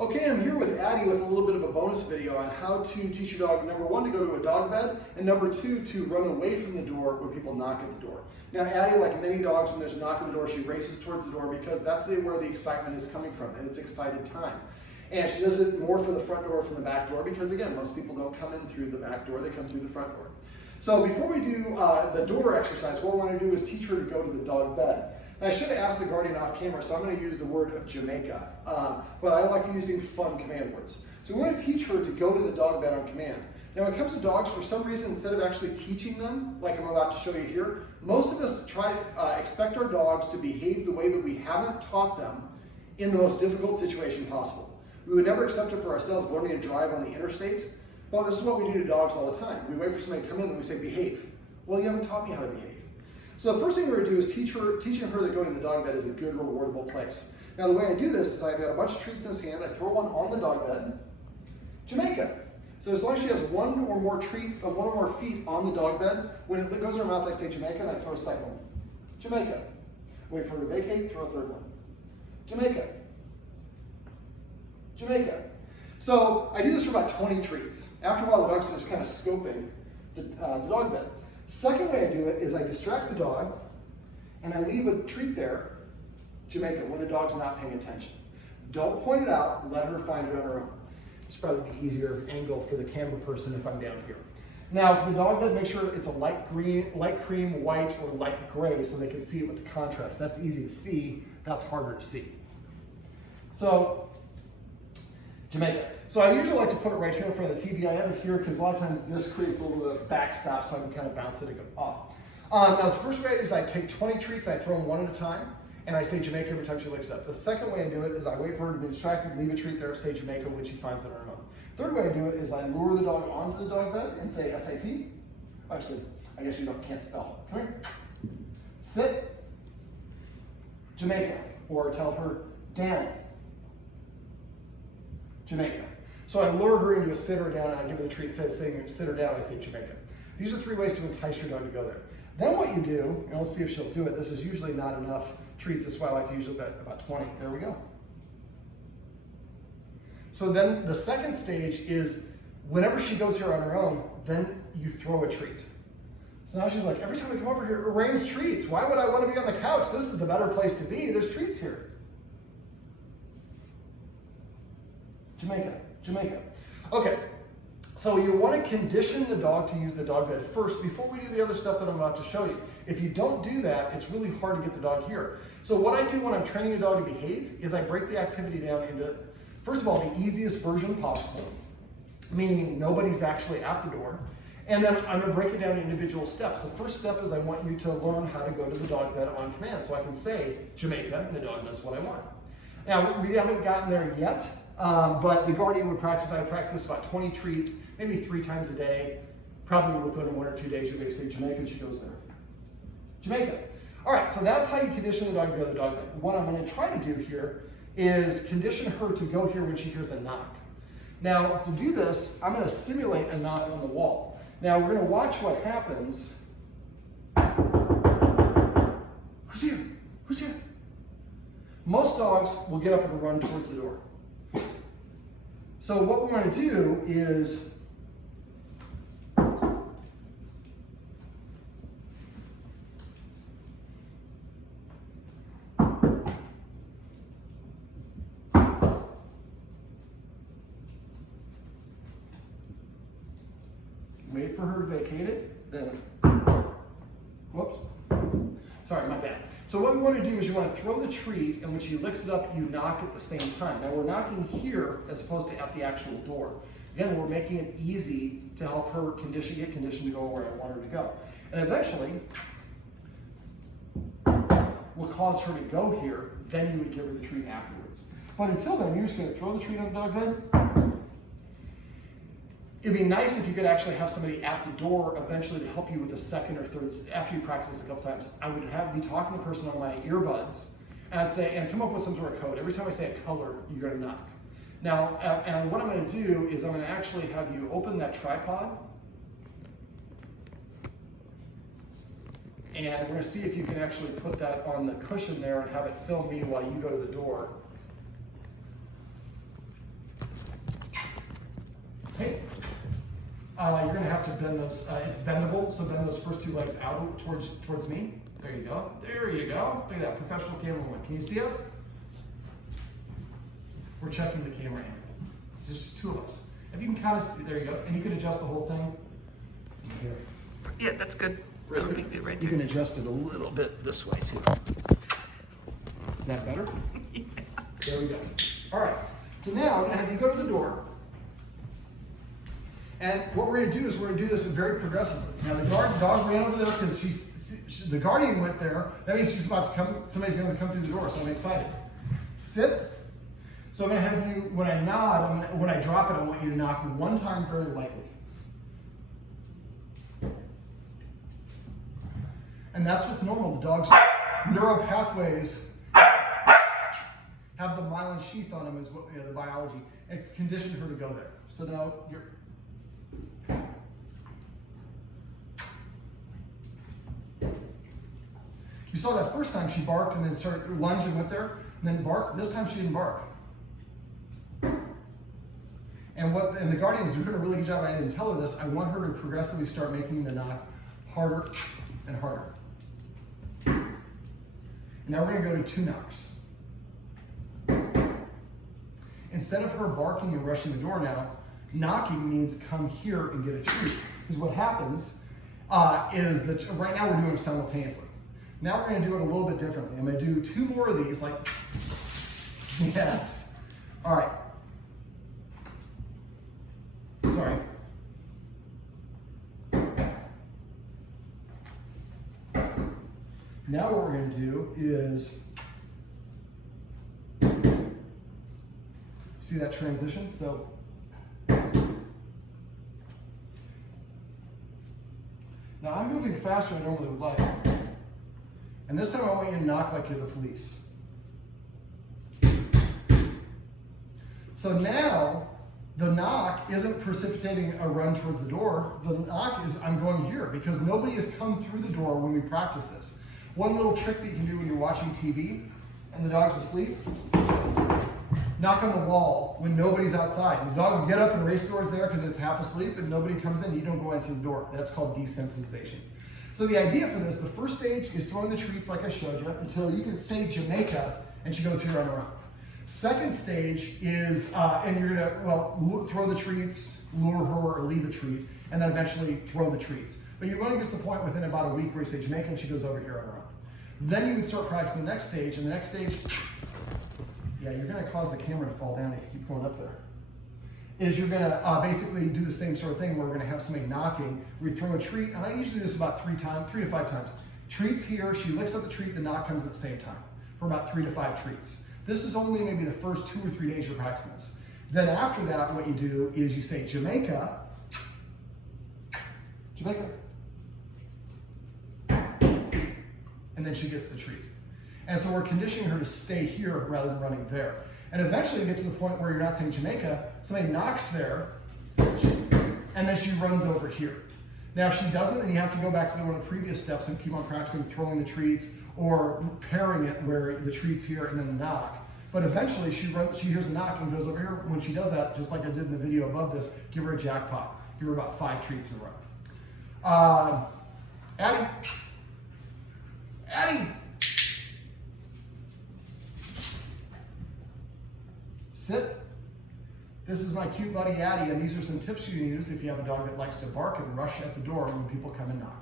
Okay, I'm here with Addie with a little bit of a bonus video on how to teach your dog, number one, to go to a dog bed, and number two, to run away from the door when people knock at the door. Now, Addie, like many dogs, when there's a knock at the door, she races towards the door because that's where the excitement is coming from, and it's excited time. And she does it more for the front door from the back door because, again, most people don't come in through the back door, they come through the front door. So before we do the door exercise, what we want to do is teach her to go to the dog bed. Now, I should have asked the guardian off camera, so I'm going to use the word of Jamaica, but I like using fun command words. So we want to teach her to go to the dog bed on command. Now, when it comes to dogs, for some reason, instead of actually teaching them, like I'm about to show you here, most of us expect our dogs to behave the way that we haven't taught them in the most difficult situation possible. We would never accept it for ourselves, learning to drive on the interstate. Well, this is what we do to dogs all the time. We wait for somebody to come in and we say, behave. Well, you haven't taught me how to behave. So the first thing we're going to do is teaching her that going to the dog bed is a good, rewardable place. Now, the way I do this is I've got a bunch of treats in his hand. I throw one on the dog bed. Jamaica. So as long as she has one or more feet on the dog bed, when it goes in her mouth, I say Jamaica, and I throw a second one. Jamaica. Wait for her to vacate, throw a third one. Jamaica. Jamaica. So I do this for about 20 treats. After a while, the dog's just kind of scoping the dog bed. Second way I do it is I distract the dog and I leave a treat there, Jamaica, when the dog's not paying attention. Don't point it out, let her find it on her own. It's probably the easier angle for the camera person if I'm down here. Now, for the dog bed, make sure it's a light cream, white, or light gray so they can see it with the contrast. That's easy to see, that's harder to see. So, Jamaica. So I usually like to put it right here in front of the TV. I have it here because a lot of times this creates a little bit of backstop so I can kind of bounce it and go off. Now the first way is I take 20 treats, I throw them one at a time, and I say Jamaica every time she licks it up. The second way I do it is I wait for her to be distracted, leave a treat there, say Jamaica when she finds it on her own. Third way I do it is I lure the dog onto the dog bed and say SAT. Actually, I guess you can't spell. Come here. Sit. Jamaica. Or tell her down. Jamaica. So I lure her into a sit or down, and I give her the treat, saying sit or down, I say Jamaica. These are 3 ways to entice your dog to go there. Then what you do, and let's see if she'll do it. This is usually not enough treats. That's why I like to usually bet about 20. There we go. So then the second stage is whenever she goes here on her own, then you throw a treat. So now she's like, every time I come over here, it rains treats. Why would I want to be on the couch? This is the better place to be. There's treats here. Jamaica, Jamaica. Okay, so you want to condition the dog to use the dog bed first before we do the other stuff that I'm about to show you. If you don't do that, it's really hard to get the dog here. So what I do when I'm training a dog to behave is I break the activity down into, first of all, the easiest version possible, meaning nobody's actually at the door. And then I'm going to break it down into individual steps. The first step is I want you to learn how to go to the dog bed on command. So I can say Jamaica, and the dog knows what I want. Now, we haven't gotten there yet. But the guardian would practice, I practice about 20 treats, maybe 3 times a day. Probably within 1 or 2 days, you're going to say Jamaica, and she goes there. Jamaica. All right, so that's how you condition the dog to go to the dog bed. What I'm going to try to do here is condition her to go here when she hears a knock. Now, to do this, I'm going to simulate a knock on the wall. Now, we're going to watch what happens. Who's here? Who's here? Most dogs will get up and run towards the door. So what we want to do is wait for her to vacate it, then, whoops, sorry, my bad. So what we want to do is you want to throw the treat, and when she licks it up, you knock at the same time. Now we're knocking here as opposed to at the actual door. Again, we're making it easy to help her get conditioned to go where I want her to go. And eventually, we'll cause her to go here, then you would give her the treat afterwards. But until then, you're just going to throw the treat on the dog bed. It'd be nice if you could actually have somebody at the door eventually to help you with the second or third. After you practice a couple times, I would be talking to the person on my earbuds and I'd say, and come up with some sort of code. Every time I say a color, you're going to knock. Now, and what I'm going to do is I'm going to actually have you open that tripod, and we're going to see if you can actually put that on the cushion there and have it film me while you go to the door. you're gonna have to bend those, it's bendable, so bend those first two legs out towards me. There you go, there you go. Look at that, professional cameraman. Can you see us? We're checking the camera angle. There's just two of us. If you can kind of see, there you go. And you can adjust the whole thing. Here. Yeah, that's good. Right, That'll be good right you there. can adjust it a little bit this way too. Is that better? Yeah. There we go. All right, so now I'm gonna have you go to the door. And what we're gonna do is we're gonna do this very progressively. Now the dog ran over there because the guardian went there. That means she's about to come, somebody's gonna come through the door, so I'm excited. Sit. So I'm gonna have you, when I nod, when I drop it, I want you to knock one time very lightly. And that's what's normal. The dog's neural pathways have the myelin sheath on them, is what the biology, and conditioned her to go there. So now you're. You saw that first time she barked and then started lunged and went there, and then barked. This time she didn't bark. And the guardians are doing a really good job. I didn't tell her this. I want her to progressively start making the knock harder and harder. And now we're gonna go to 2 knocks. Instead of her barking and rushing the door now, knocking means come here and get a treat. Because what happens is that right now we're doing them simultaneously. Now we're gonna do it a little bit differently. I'm gonna do 2 more of these, like, yes. All right. Sorry. Now what we're going to do is, see that transition? So, now I'm moving faster than I normally would like. And this time I want you to knock like you're the police. So now, the knock isn't precipitating a run towards the door. The knock is, I'm going here, because nobody has come through the door when we practice this. One little trick that you can do when you're watching TV and the dog's asleep, knock on the wall when nobody's outside. And the dog will get up and race towards there because it's half asleep and nobody comes in, you don't go into the door. That's called desensitization. So the idea for this, the first stage is throwing the treats like I showed you until you can say Jamaica and she goes here on her own. Second stage is, and you're gonna, well, throw the treats, lure her or leave a treat, and then eventually throw the treats. But you're going to get to the point within about a week where you say Jamaica and she goes over here on her own. Then you would start practicing the next stage, and the next stage, yeah, you're gonna cause the camera to fall down if you keep going up there. Is you're gonna basically do the same sort of thing where we're gonna have somebody knocking, we throw a treat, and I usually do this about 3 to 5 times. Treats here, she licks up the treat, the knock comes at the same time, for about 3 to 5 treats. This is only maybe the first 2 or 3 days you're practicing this. Then after that, what you do is you say Jamaica, Jamaica, and then she gets the treat. And so we're conditioning her to stay here rather than running there. And eventually you get to the point where you're not saying Jamaica, somebody knocks there, and then she runs over here. Now if she doesn't, then you have to go back to one of the previous steps and keep on practicing throwing the treats or pairing it where the treat's here and then the knock. But eventually she hears a knock and goes over here. When she does that, just like I did in the video above this, give her a jackpot. Give her about 5 treats in a row. Addy. Addy. Sit. This is my cute buddy Addy, and these are some tips you can use if you have a dog that likes to bark and rush at the door when people come and knock.